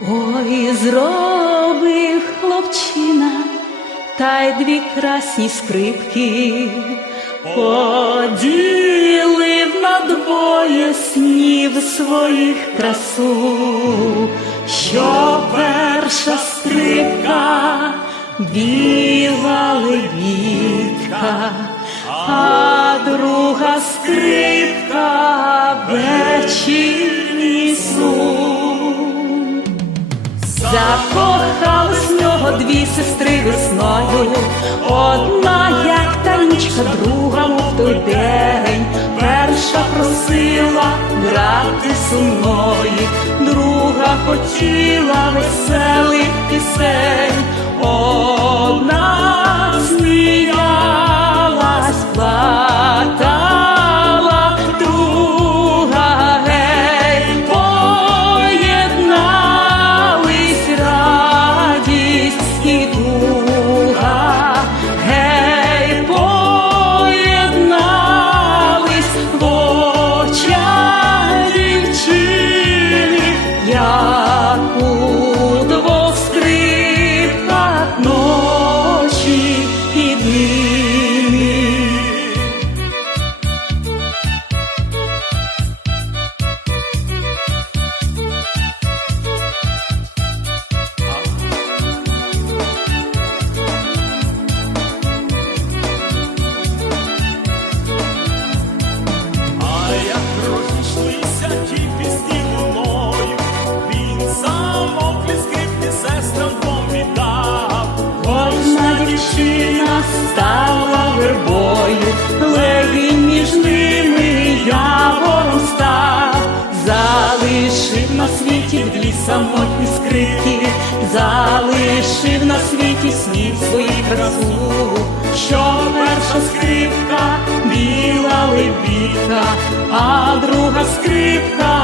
Ой, зробив хлопчина, та й дві красні скрипки, поділив на двоє снів своїх красу, що перша скрипка біла лебідка, а друга скрипка Закохались в нього дві сестри весною, одна, як танічка, друга, в той день. Перша просила грати сумної, друга хотіла веселих пісень, одна дівчина стала вербою, легінь між ними явором став, залишив на світі дві самотні скрипки, залишив на світі світ свою красу, що перша скрипка біла лебідка, а друга скрипка